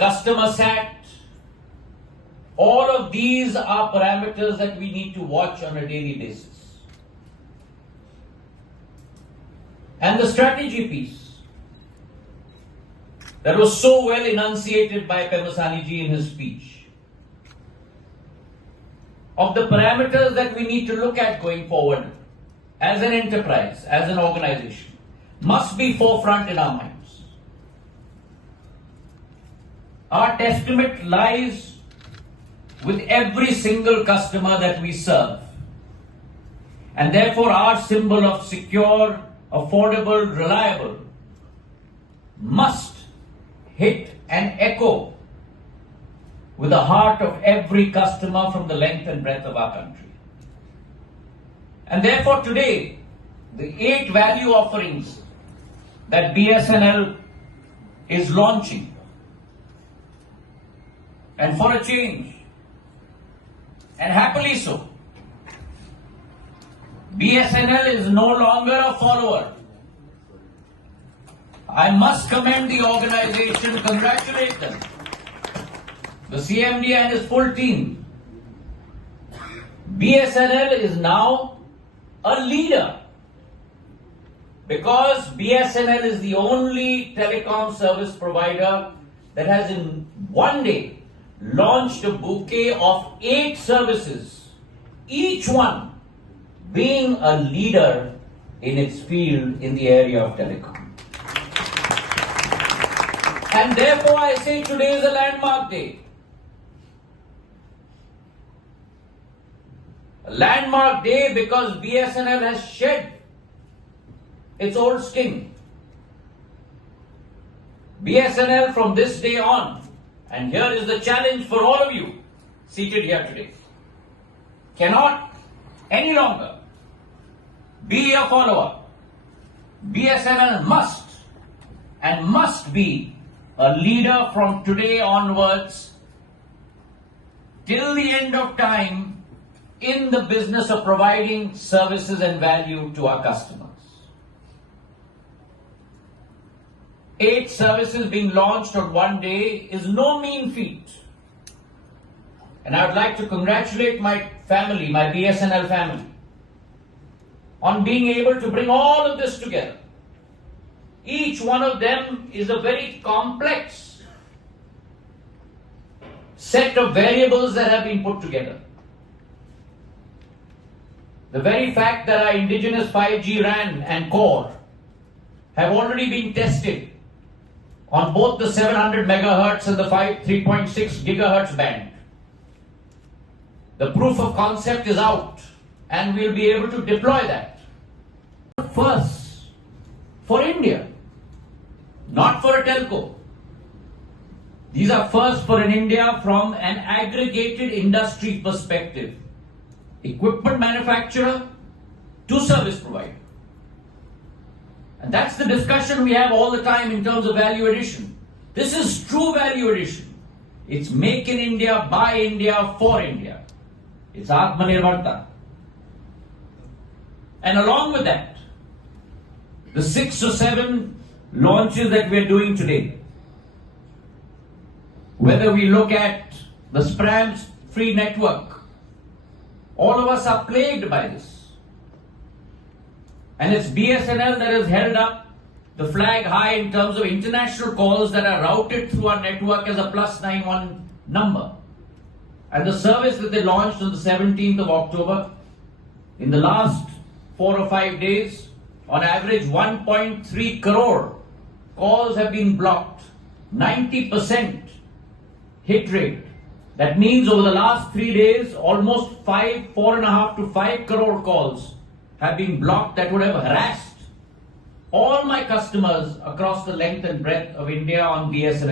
customer sat. All of these are parameters that we need to watch on a daily basis. And the strategy piece that was so well enunciated by Pemasani ji in his speech, of the parameters that we need to look at going forward as an enterprise, as an organization, must be forefront in our minds. Our testament lies with every single customer that we serve. And therefore our symbol of secure, affordable, reliable must hit and echo with the heart of every customer from the length and breadth of our country. And therefore today, the 8 value offerings that BSNL is launching, and for a change, and happily so, BSNL is no longer a follower. I must commend the organization, congratulate them, the CMD and his full team. BSNL is now a leader because BSNL is the only telecom service provider that has in one day launched a bouquet of 8 services, each one being a leader in its field in the area of telecom. And therefore I say today is a landmark day. A landmark day because BSNL has shed its old skin. BSNL from this day on, and here is the challenge for all of you seated here today, cannot any longer be a follower. BSNL must be a leader from today onwards till the end of time in the business of providing services and value to our customers. 8 services being launched on one day is no mean feat. And I would like to congratulate my family, my BSNL family, on being able to bring all of this together. Each one of them is a very complex set of variables that have been put together. The very fact that our indigenous 5G RAN and core have already been tested on both the 700 megahertz and the 3.6 gigahertz band. The proof of concept is out and we'll be able to deploy that. First, for India, not for a telco. These are first for an India from an aggregated industry perspective. Equipment manufacturer to service provider. And that's the discussion we have all the time in terms of value addition. This is true value addition. It's make in India, by India, for India. It's Atmanirbharta. And along with that, the 6 or 7 launches that we're doing today, whether we look at the SPRAMS free network, all of us are plagued by this. And it's BSNL that has held up the flag high in terms of international calls that are routed through our network as a +91 number. And the service that they launched on the 17th of October, in the last 4 or 5 days, on average 1.3 crore calls have been blocked. 90% hit rate. That means over the last 3 days, almost 4.5 to 5 crore calls have been blocked that would have harassed all my customers across the length and breadth of India on BSNL.